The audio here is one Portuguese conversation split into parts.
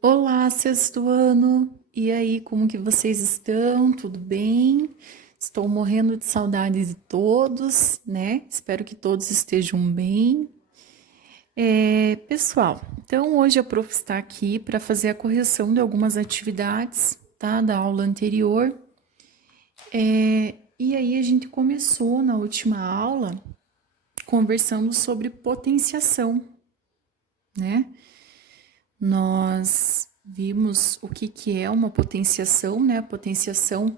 Olá, sexto ano! E aí, como que vocês estão? Tudo bem? Estou morrendo de saudade de todos, né? Espero que todos estejam bem. Pessoal, então hoje a prof está aqui para fazer a correção de algumas atividades, tá? Da aula anterior. E aí a gente começou na última aula conversando sobre potenciação, né? Nós vimos o que é uma potenciação, né? A potenciação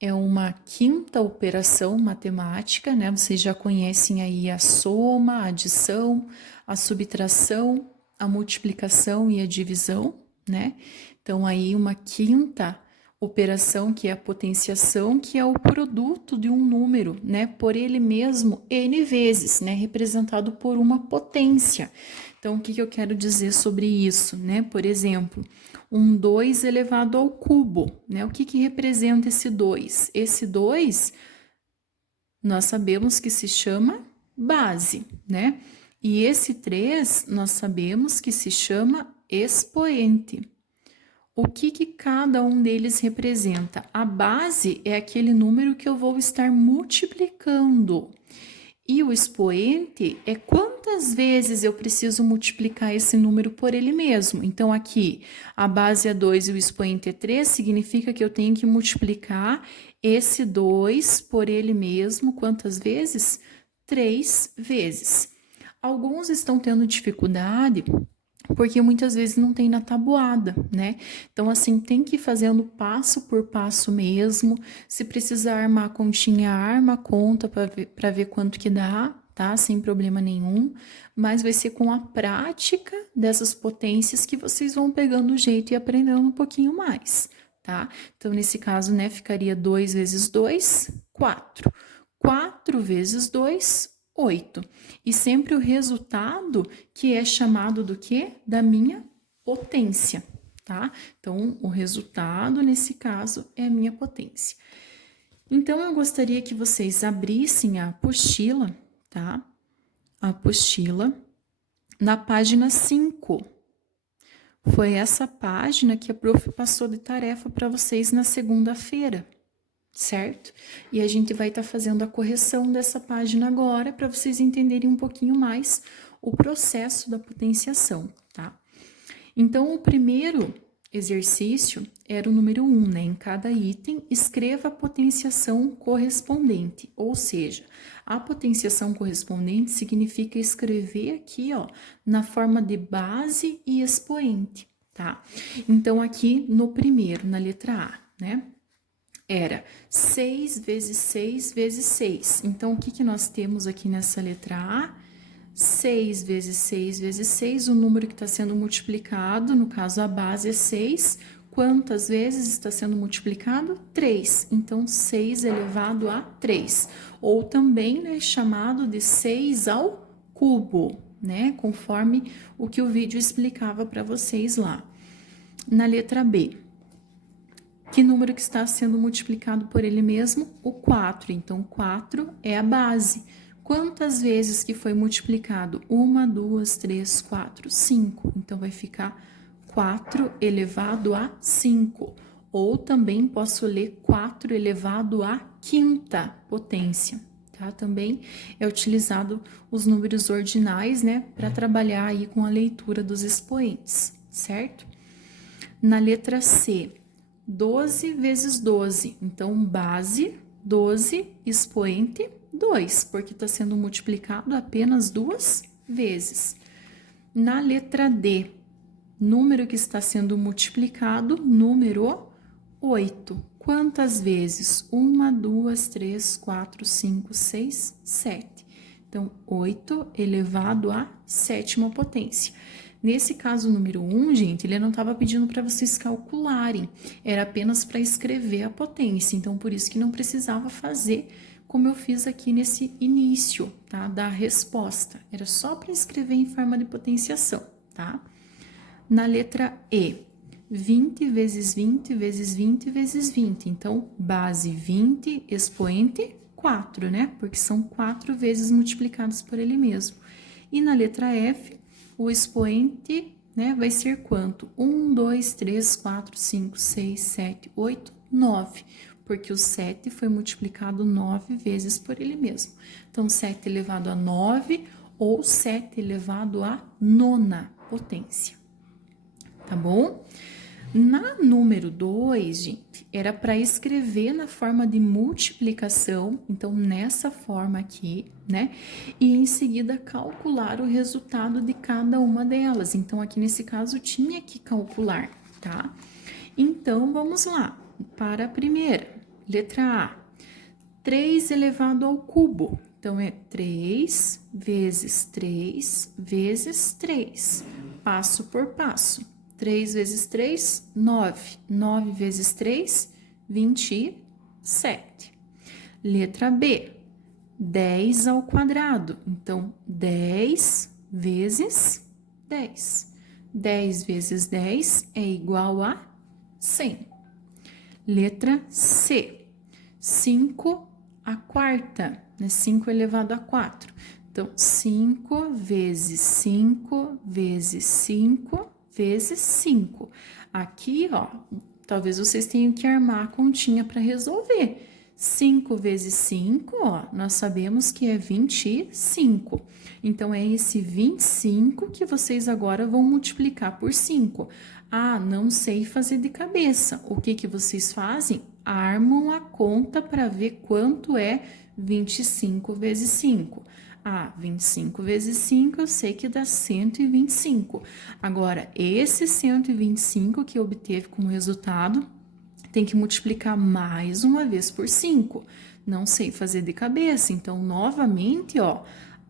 é uma quinta operação matemática, né? Vocês já conhecem aí a soma, a adição, a subtração, a multiplicação e a divisão, né? Então, aí uma quinta operação, que é a potenciação, que é o produto de um número, né? Por ele mesmo, n vezes, né? Representado por uma potência. Então, o que eu quero dizer sobre isso, né? Por exemplo, um 2 elevado ao cubo, né? O que representa esse 2? Esse 2, nós sabemos que se chama base, né? E esse 3, nós sabemos que se chama expoente. O que cada um deles representa? A base é aquele número que eu vou estar multiplicando. E o expoente é quantas vezes eu preciso multiplicar esse número por ele mesmo. Então, aqui, a base é 2 e o expoente é 3, significa que eu tenho que multiplicar esse 2 por ele mesmo, quantas vezes? 3 vezes. Alguns estão tendo dificuldade porque muitas vezes não tem na tabuada, né? Então, assim, tem que ir fazendo passo por passo mesmo. Se precisar armar a continha, arma a conta para ver quanto que dá, tá? Sem problema nenhum. Mas vai ser com a prática dessas potências que vocês vão pegando o jeito e aprendendo um pouquinho mais, tá? Então, nesse caso, né, ficaria 2 vezes 2, 4. 4 vezes 2, 8. E sempre o resultado que é chamado do quê? Da minha potência, tá? Então, o resultado, nesse caso, é a minha potência. Então, eu gostaria que vocês abrissem a apostila, tá? A apostila na página 5. Foi essa página que a prof passou de tarefa para vocês na segunda-feira, certo? E a gente vai estar fazendo a correção dessa página agora para vocês entenderem um pouquinho mais o processo da potenciação, tá? Então, o primeiro exercício era o número 1, né? Em cada item, escreva a potenciação correspondente, ou seja, a potenciação correspondente significa escrever aqui, ó, na forma de base e expoente, tá? Então, aqui no primeiro, na letra A, né? Era 6 vezes 6 vezes 6. Então, o que nós temos aqui nessa letra A? 6 vezes 6 vezes 6, o número que está sendo multiplicado, no caso a base é 6. Quantas vezes está sendo multiplicado? 3. Então, 6 elevado a 3. Ou também, né, chamado de 6 ao cubo, né? Conforme o que o vídeo explicava para vocês lá. Na letra B, que número que está sendo multiplicado por ele mesmo? O 4. Então, 4 é a base. Quantas vezes que foi multiplicado? 1, 2, 3, 4, 5. Então, vai ficar 4 elevado a 5. Ou também posso ler 4 elevado à quinta potência. Tá? Também é utilizado os números ordinais, né? Para trabalhar aí com a leitura dos expoentes, certo? Na letra C, 12 vezes 12. Então, base, 12, expoente, 2, porque está sendo multiplicado apenas 2 vezes. Na letra D, número que está sendo multiplicado, número 8. Quantas vezes? 1, 2, 3, 4, 5, 6, 7. Então, 8 elevado à sétima potência. Nesse caso, o número 1, gente, ele não estava pedindo para vocês calcularem, era apenas para escrever a potência. Então, por isso que não precisava fazer como eu fiz aqui nesse início, tá? Da resposta. Era só para escrever em forma de potenciação, tá? Na letra E, 20 vezes 20 vezes 20 vezes 20. Então, base 20, expoente 4, né? Porque são 4 vezes multiplicados por ele mesmo. E na letra F, o expoente né, vai ser quanto? 1, 2, 3, 4, 5, 6, 7, 8, 9, porque o 7 foi multiplicado 9 vezes por ele mesmo. Então, 7 elevado a 9 ou 7 elevado à nona potência, tá bom? Na número 2, gente, era para escrever na forma de multiplicação, então nessa forma aqui, né? E em seguida calcular o resultado de cada uma delas. Então aqui nesse caso tinha que calcular, tá? Então vamos lá, para a primeira, letra A, 3 elevado ao cubo. Então é 3 vezes 3 vezes 3, passo por passo. 3 vezes 3, 9. 9 vezes 3, 27. Letra B, 10 ao quadrado. Então, 10 vezes 10. 10 vezes 10 é igual a 100. Letra C, 5 à quarta, né? 5 elevado a 4. Então, 5 vezes 5 vezes 5 vezes 5. Aqui, ó, talvez vocês tenham que armar a continha para resolver. 5 vezes 5, ó, nós sabemos que é 25. Então, é esse 25 que vocês agora vão multiplicar por 5. Ah, não sei fazer de cabeça. O que que vocês fazem? Armam a conta para ver quanto é 25 vezes 5. Ah, 25 vezes 5 eu sei que dá 125. Agora, esse 125 que obteve como resultado, tem que multiplicar mais uma vez por 5. Não sei fazer de cabeça, então, novamente, ó,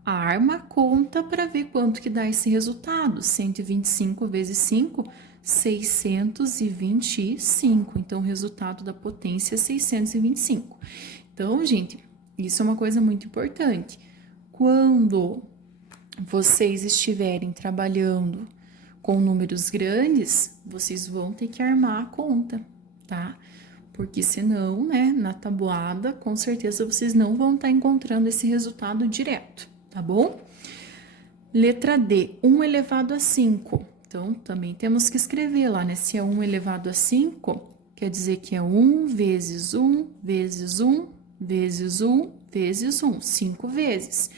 arma a conta para ver quanto que dá esse resultado. 125 vezes 5, 625. Então, o resultado da potência é 625. Então, gente, isso é uma coisa muito importante. Quando vocês estiverem trabalhando com números grandes, vocês vão ter que armar a conta, tá? Porque senão, né, na tabuada, com certeza vocês não vão estar encontrando esse resultado direto, tá bom? Letra D, 1 elevado a 5. Então, também temos que escrever lá, né? Se é 1 elevado a 5, quer dizer que é 1 vezes 1 vezes 1 vezes 1 vezes 1, 5 vezes.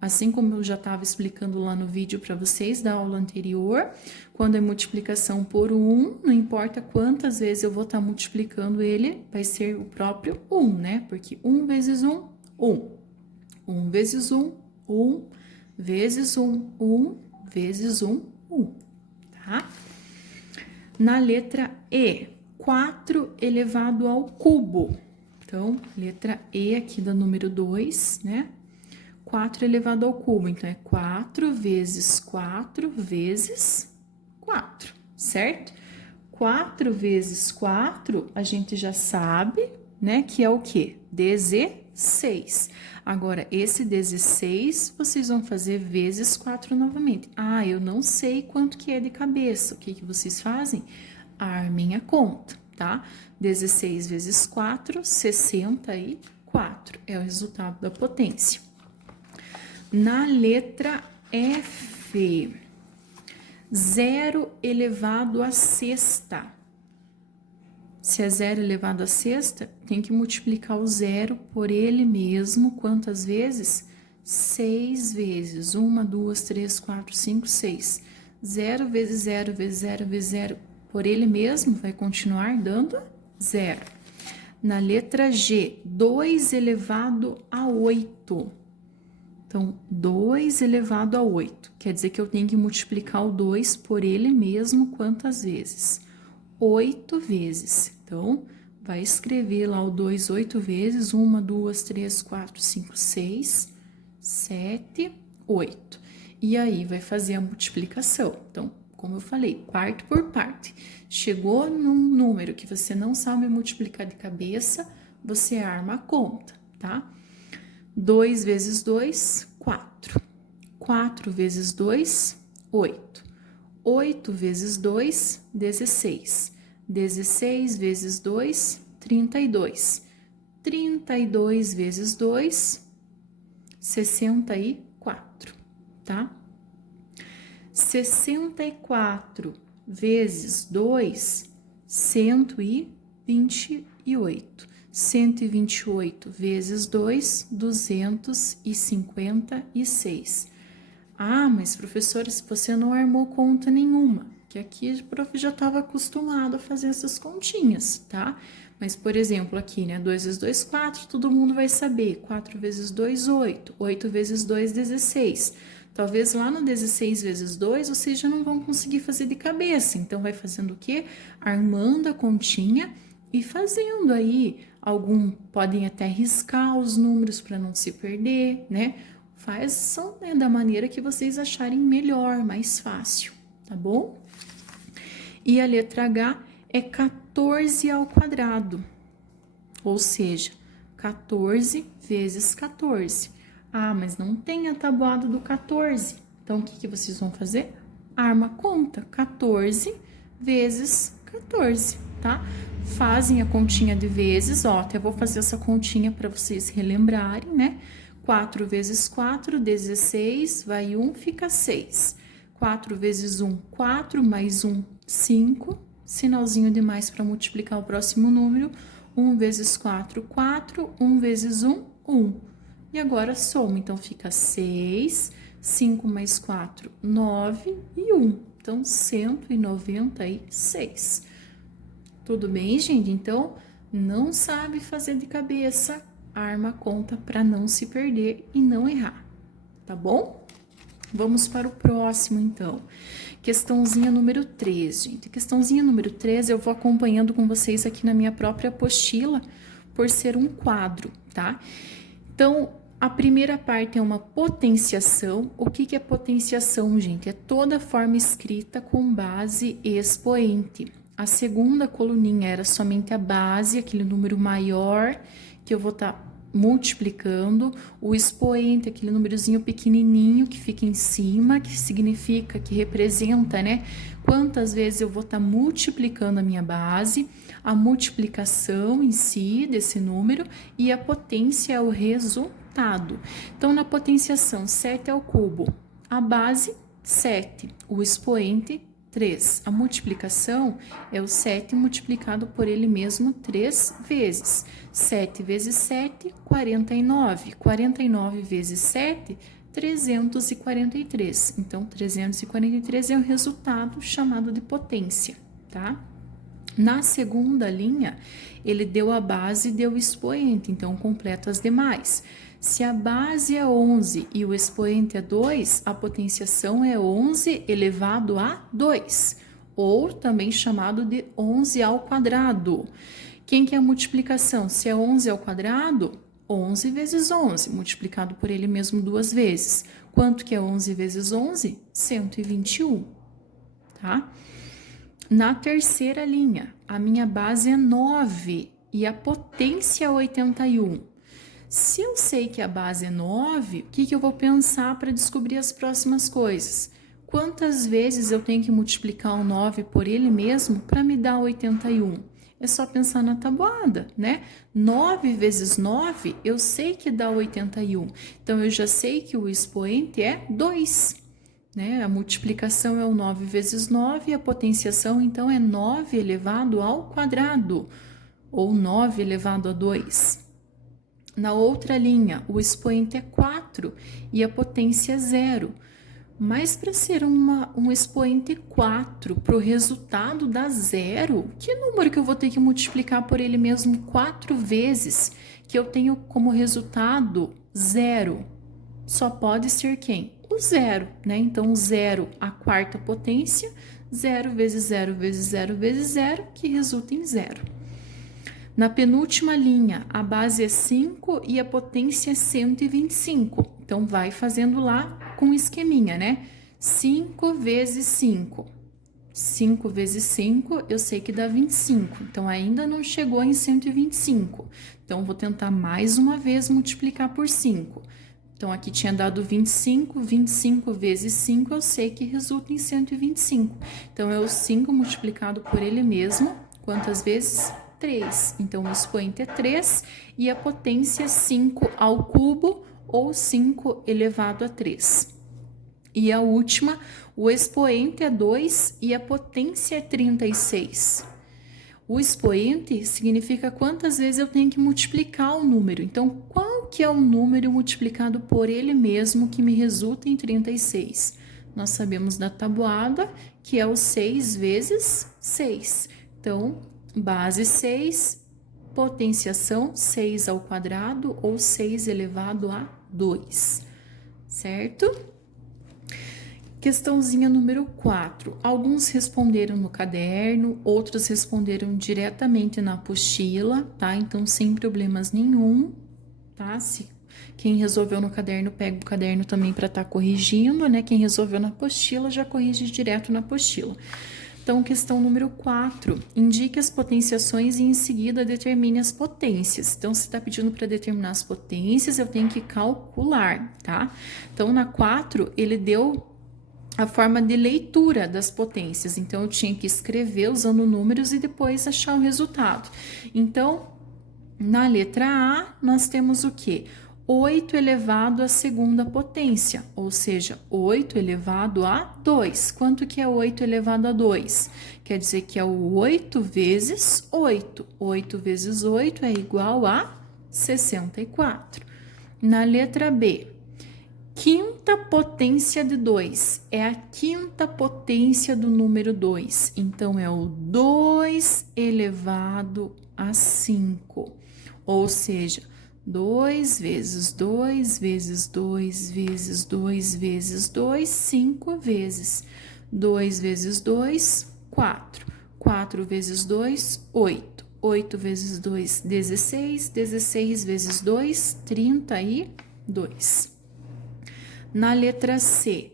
Assim como eu já estava explicando lá no vídeo para vocês da aula anterior, quando é multiplicação por 1, não importa quantas vezes eu vou estar multiplicando ele, vai ser o próprio 1, né? Porque 1 vezes 1, 1. 1 vezes 1, 1 vezes 1, 1 vezes 1, 1, tá? Na letra E, 4 elevado ao cubo. Então, letra E aqui do número 2, né? 4 elevado ao cubo, então é 4 vezes 4 vezes 4, certo? 4 vezes 4, a gente já sabe, né, que é o quê? 16. Agora, esse 16, vocês vão fazer vezes 4 novamente. Ah, eu não sei quanto que é de cabeça. O que que vocês fazem? Armem a conta, tá? 16 vezes 4, 64. É o resultado da potência. Na letra F, 0 elevado à sexta. Se é 0 elevado à sexta, tem que multiplicar o 0 por ele mesmo. Quantas vezes? 6 vezes. 1, 2, 3, 4, 5, 6. 0 vezes 0 vezes 0 vezes 0 por ele mesmo vai continuar dando 0. Na letra G, 2 elevado a 8. Então, 2 elevado a 8, quer dizer que eu tenho que multiplicar o 2 por ele mesmo quantas vezes? 8 vezes. Então, vai escrever lá o 2 8 vezes, 1, 2, 3, 4, 5, 6, 7, 8. E aí, vai fazer a multiplicação. Então, como eu falei, parte por parte. Chegou num número que você não sabe multiplicar de cabeça, você arma a conta, tá? 2 vezes 2, 4. 4 vezes 2, 8. 8 vezes 2, 16. 16 vezes 2, 32. 32 vezes 2, 64, tá? 64 vezes 2, 128. 128 vezes 2, 256. Ah, mas professora, se você não armou conta nenhuma, que aqui o prof já estava acostumado a fazer essas continhas, tá? Mas, por exemplo, aqui, né, 2 vezes 2, 4, todo mundo vai saber. 4 vezes 2, 8. 8 vezes 2, 16. Talvez lá no 16 vezes 2, vocês já não vão conseguir fazer de cabeça. Então, vai fazendo o quê? Armando a continha e fazendo aí podem até riscar os números para não se perder, né? Façam, né, da maneira que vocês acharem melhor, mais fácil, tá bom? E a letra H é 14 ao quadrado, ou seja, 14 vezes 14. Ah, mas não tem a tabuada do 14. Então, o que vocês vão fazer? Arma conta, 14 vezes 14, tá? Fazem a continha de vezes, ó, até vou fazer essa continha para vocês relembrarem, né? 4 vezes 4, 16, vai 1, fica 6. 4 vezes 1, 4, mais 1, 5. Sinalzinho de mais para multiplicar o próximo número. 1 vezes 4, 4. 1 vezes 1, 1. E agora soma, então fica 6. 5 mais 4, 9 e 1. Então, 196. Tudo bem, gente? Então, não sabe fazer de cabeça, arma a conta para não se perder e não errar, tá bom? Vamos para o próximo, então. Questãozinha número 3, gente. Questãozinha número 3 eu vou acompanhando com vocês aqui na minha própria apostila, por ser um quadro, tá? Então, a primeira parte é uma potenciação. O que é potenciação, gente? É toda forma escrita com base expoente. A segunda coluninha era somente a base, aquele número maior que eu vou estar multiplicando. O expoente, aquele númerozinho pequenininho que fica em cima, que significa, que representa, né? Quantas vezes eu vou estar multiplicando a minha base, a multiplicação em si desse número e a potência é o resultado. Então, na potenciação, 7 ao cubo, a base 7, o expoente 3. A multiplicação é o 7 multiplicado por ele mesmo 3 vezes. 7 vezes 7, 49. 49 vezes 7, 343. Então, 343 é o resultado chamado de potência, tá? Na segunda linha, ele deu a base e deu o expoente, então completa as demais. Se a base é 11 e o expoente é 2, a potenciação é 11 elevado a 2, ou também chamado de 11 ao quadrado. Quem que é a multiplicação? Se é 11 ao quadrado, 11 vezes 11, multiplicado por ele mesmo 2 vezes. Quanto que é 11 vezes 11? 121, tá? Na terceira linha, a minha base é 9 e a potência é 81. Se eu sei que a base é 9, o que eu vou pensar para descobrir as próximas coisas? Quantas vezes eu tenho que multiplicar o 9 por ele mesmo para me dar 81? É só pensar na tabuada, né? 9 vezes 9, eu sei que dá 81. Então, eu já sei que o expoente é 2. Né? A multiplicação é o 9 vezes 9 e a potenciação, então, é 9 elevado ao quadrado, ou 9 elevado a 2. Na outra linha, o expoente é 4 e a potência é 0. Mas para ser um expoente 4, para o resultado dar 0, que número que eu vou ter que multiplicar por ele mesmo 4 vezes, que eu tenho como resultado 0? Só pode ser quem? O 0, né? Então, 0, a quarta potência, 0 vezes 0 vezes 0 vezes 0, que resulta em 0. Na penúltima linha, a base é 5 e a potência é 125. Então, vai fazendo lá com esqueminha, né? 5 vezes 5. 5 vezes 5, eu sei que dá 25. Então, ainda não chegou em 125. Então, vou tentar mais uma vez multiplicar por 5. Então, aqui tinha dado 25. 25 vezes 5, eu sei que resulta em 125. Então, é o 5 multiplicado por ele mesmo. Quantas vezes? 3. Então, o expoente é 3 e a potência é 5 ao cubo ou 5 elevado a 3. E a última, o expoente é 2 e a potência é 36. O expoente significa quantas vezes eu tenho que multiplicar o número. Então, qual que é o número multiplicado por ele mesmo que me resulta em 36? Nós sabemos da tabuada que é o 6 vezes 6. Então, base 6, potenciação 6 ao quadrado ou 6 elevado a 2, certo? Questãozinha número 4. Alguns responderam no caderno, outros responderam diretamente na apostila, tá? Então, sem problemas nenhum, tá? Quem resolveu no caderno, pega o caderno também para estar corrigindo, né? Quem resolveu na apostila, já corrige direto na apostila. Então, questão número 4. Indique as potenciações e em seguida determine as potências. Então, se está pedindo para determinar as potências, eu tenho que calcular, tá? Então, na 4, ele deu a forma de leitura das potências. Então, eu tinha que escrever usando números e depois achar o resultado. Então, na letra A, nós temos o quê? 8 elevado à segunda potência, ou seja, 8 elevado a 2. Quanto que é 8 elevado a 2? Quer dizer que é o 8 vezes 8. 8 vezes 8 é igual a 64. Na letra B, quinta potência de 2 é a quinta potência do número 2. Então, é o 2 elevado a 5. Ou seja, 2 vezes 2 vezes 2 vezes 2 vezes 2, 5 vezes. 2 vezes 2, 4. 4 vezes 2, 8. 8 vezes 2, 16. 16 vezes 2, 32. Na letra C,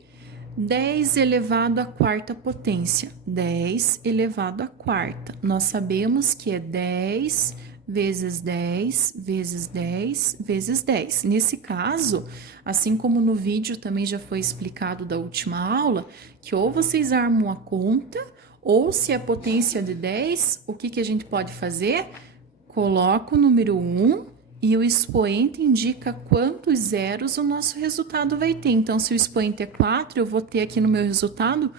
10 elevado à quarta potência. 10 elevado à quarta. Nós sabemos que é 10 vezes 10 vezes 10 vezes 10. Nesse caso, assim como no vídeo também já foi explicado da última aula, que ou vocês armam a conta, ou se é potência de 10, o que a gente pode fazer? Coloca o número 1 e o expoente indica quantos zeros o nosso resultado vai ter. Então, se o expoente é 4, eu vou ter aqui no meu resultado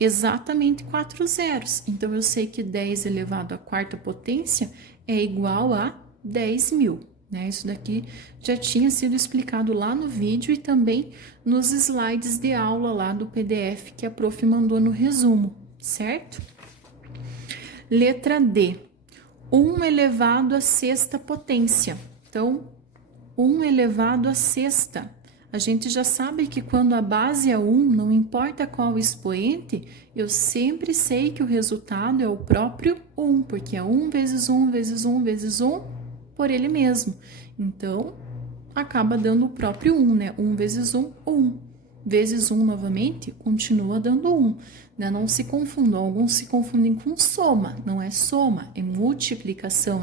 exatamente 4 zeros. Então, eu sei que 10 elevado à quarta potência é igual a 10.000. Né? Isso daqui já tinha sido explicado lá no vídeo e também nos slides de aula lá do PDF que a prof mandou no resumo, certo? Letra D. 1 elevado à sexta potência. Então, 1 elevado à sexta. A gente já sabe que quando a base é 1, não importa qual expoente, eu sempre sei que o resultado é o próprio 1, porque é 1 vezes 1 vezes 1 vezes 1 por ele mesmo. Então, acaba dando o próprio 1, né? 1 vezes 1, 1. Vezes 1 novamente, continua dando 1. Né? Não se confundam, alguns se confundem com soma. Não é soma, é multiplicação,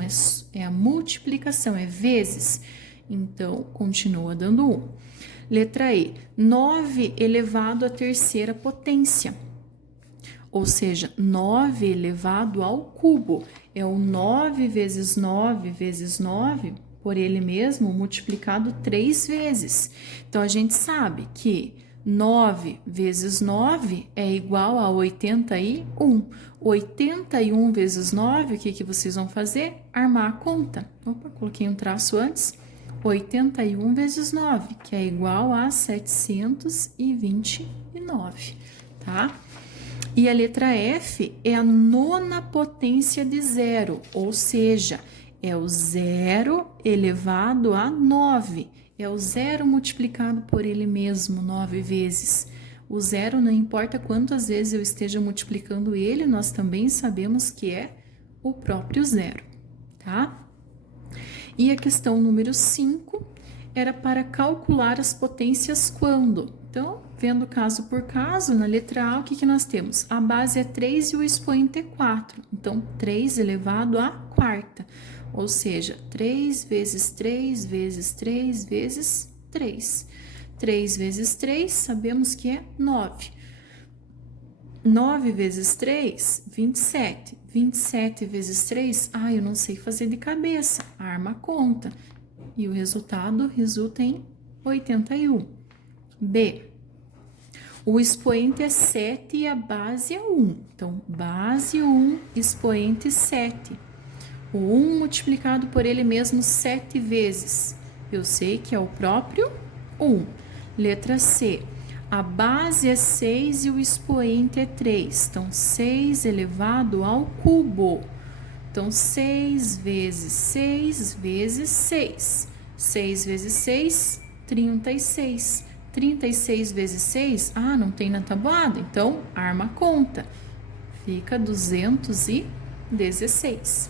é a multiplicação, é vezes. Então, continua dando 1. Letra E, 9 elevado à terceira potência. Ou seja, 9 elevado ao cubo. É o 9 vezes 9 vezes 9 por ele mesmo multiplicado 3 vezes. Então, a gente sabe que 9 vezes 9 é igual a 81. 81 vezes 9, o que vocês vão fazer? Armar a conta. Opa, coloquei um traço antes. 81 vezes 9, que é igual a 729, tá? E a letra F é a nona potência de zero, ou seja, é o zero elevado a 9. É o zero multiplicado por ele mesmo 9 vezes. O zero, não importa quantas vezes eu esteja multiplicando ele, nós também sabemos que é o próprio zero, tá? E a questão número 5 era para calcular as potências quando. Então, vendo caso por caso, na letra A, o que nós temos? A base é 3 e o expoente é 4. Então, 3 elevado à quarta. Ou seja, 3 vezes 3 vezes 3 vezes 3. 3 vezes 3, sabemos que é 9. 9 vezes 3, 27. 27 vezes 3, eu não sei fazer de cabeça. Arma a conta. E o resultado resulta em 81. B. O expoente é 7 e a base é 1. Então, base 1, expoente 7. O 1 multiplicado por ele mesmo 7 vezes. Eu sei que é o próprio 1. Letra C. A base é 6 e o expoente é 3. Então, 6 elevado ao cubo. Então, 6 vezes 6 vezes 6. 6 vezes 6, 36. 36 vezes 6, não tem na tabuada, então arma a conta. Fica 216.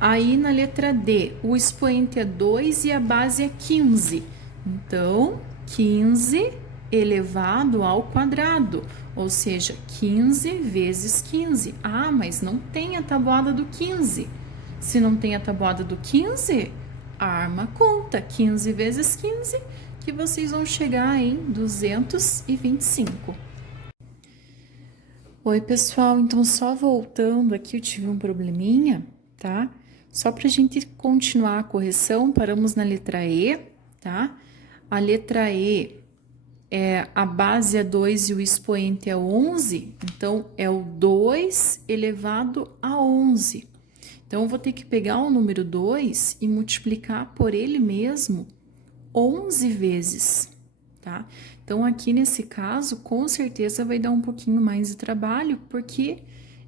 Aí na letra D, o expoente é 2 e a base é 15. Então, 15 elevado ao quadrado, ou seja, 15 vezes 15. Mas não tem a tabuada do 15. Se não tem a tabuada do 15, arma a conta. 15 vezes 15, que vocês vão chegar em 225. Oi, pessoal, então só voltando aqui, eu tive um probleminha, tá? Só pra gente continuar a correção, paramos na letra E, tá? A letra E, a base é 2 e o expoente é 11, então é o 2 elevado a 11. Então, eu vou ter que pegar o número 2 e multiplicar por ele mesmo 11 vezes, tá? Então, aqui nesse caso, com certeza vai dar um pouquinho mais de trabalho, porque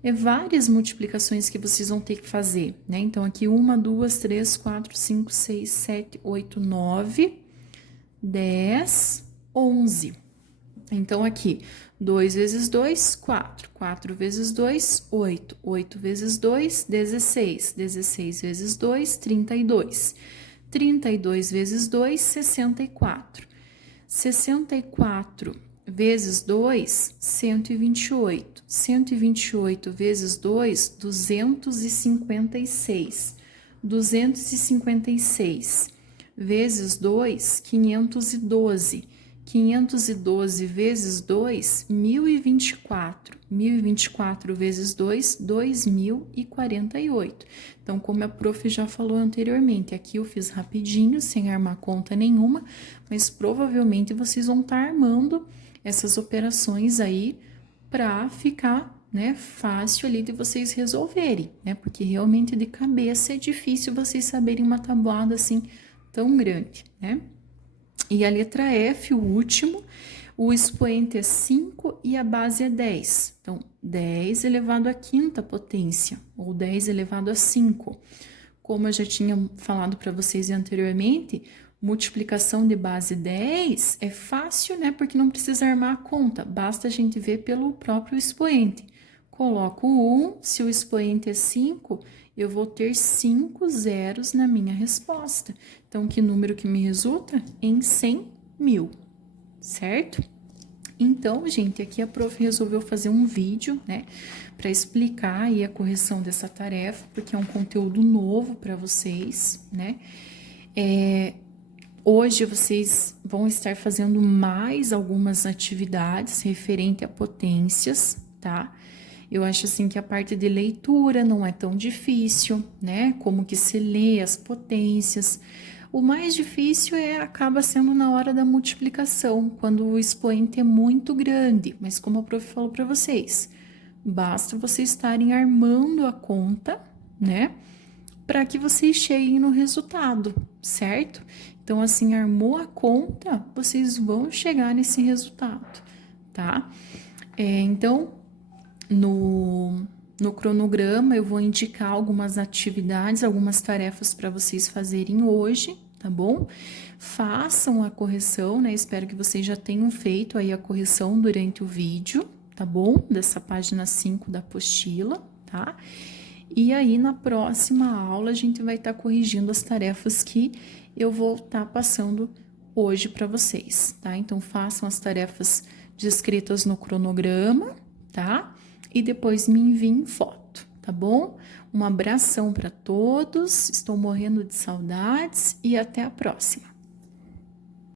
é várias multiplicações que vocês vão ter que fazer, né? Então, aqui 1, 2, 3, 4, 5, 6, 7, 8, 9, 10, 11. Então, aqui, 2 vezes 2, 4. 4 vezes 2, 8. 8 vezes 2, 16. 16 vezes 2, 32. 32 vezes 2, 64. 64 vezes 2, 128. 128 vezes 2, 256. 256 vezes 2, 512. 512 vezes 2, 1024. 1024 vezes 2, 2048. Então, como a prof já falou anteriormente, aqui eu fiz rapidinho, sem armar conta nenhuma, mas provavelmente vocês vão estar armando essas operações aí para ficar, né, fácil ali de vocês resolverem, né? Porque realmente de cabeça é difícil vocês saberem uma tabuada assim tão grande, né? E a letra F, o último, o expoente é 5 e a base é 10. Então, 10 elevado à quinta potência, ou 10 elevado a 5. Como eu já tinha falado para vocês anteriormente, multiplicação de base 10 é fácil, né? Porque não precisa armar a conta, basta a gente ver pelo próprio expoente. Coloco 1, se o expoente é 5, eu vou ter 5 zeros na minha resposta. Então, que número que me resulta? Em 100.000, certo? Então, gente, aqui a prof resolveu fazer um vídeo, né, para explicar aí a correção dessa tarefa, porque é um conteúdo novo para vocês, né? Hoje vocês vão estar fazendo mais algumas atividades referente a potências, tá? Eu acho assim que a parte de leitura não é tão difícil, né? Como que se lê as potências. O mais difícil acaba sendo na hora da multiplicação, quando o expoente é muito grande. Mas como a prof falou para vocês, basta vocês estarem armando a conta, né? Para que vocês cheguem no resultado, certo? Então, assim, armou a conta, vocês vão chegar nesse resultado, tá? Então, no cronograma, eu vou indicar algumas atividades, algumas tarefas para vocês fazerem hoje, tá bom? Façam a correção, né? Espero que vocês já tenham feito aí a correção durante o vídeo, tá bom? Dessa página 5 da apostila, tá? E aí, na próxima aula, a gente vai estar corrigindo as tarefas que eu vou estar passando hoje para vocês, tá? Então, façam as tarefas descritas no cronograma, tá? E depois me enviem foto, tá bom? Um abração para todos, estou morrendo de saudades e até a próxima.